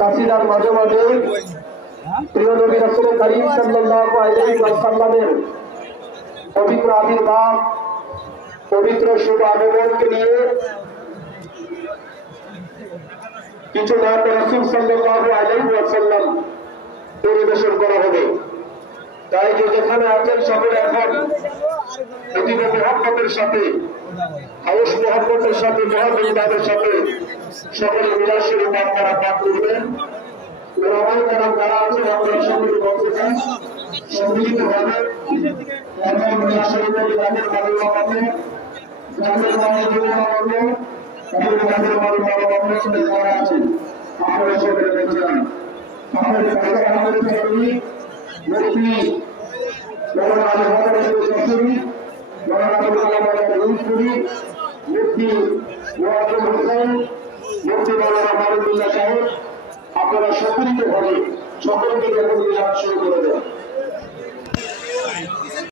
কাসিদার মাঝে মাঝে প্রিয় নবী রাসূল করিম সাল্লাল্লাহু আলাইহি ওয়াসাল্লামের পবিত্র আবির্ভাব, পবিত্র শুভ আগমনকে নিয়ে কিছু নাম রাসূল সাল্লাল্লাহু আলাইহি ওয়াসাল্লাম পরিবেশন করা হবে। তাই যে যেখানে আছেন সকলে এখন অতীব মহব্বতের সাথে, হাউস মহব্বতের সাথে, মহাবিন্দাদের সাথে সকলে মিলাশের আপনারা পাঠ করবেন। ওরামাই কারাম যারা আছেন আপনারা সকলে বক্তব্য সম্মিলিত হবে এবং মিলাশের তাদের বাড়ির পাবে, যাদের বাড়ির জীবন পাবে, তাদের বাড়ির বাড়ি যারা আছেন আপনারা সকলে দেখছেন। আমাদের কাছে আমাদের জরুরি মুক্তি মৌলানা আলী হাসান শাশুড়ি, মৌলানা আবুল কালাম রুলপুরি, মুফতি মুআজ্জম হোসেন, মুফতি মৌলানা মারুফুল্লাহ সাহেব আপনারা সম্মিলিত ভাবে সকলকে এখন শুরু করে দেন।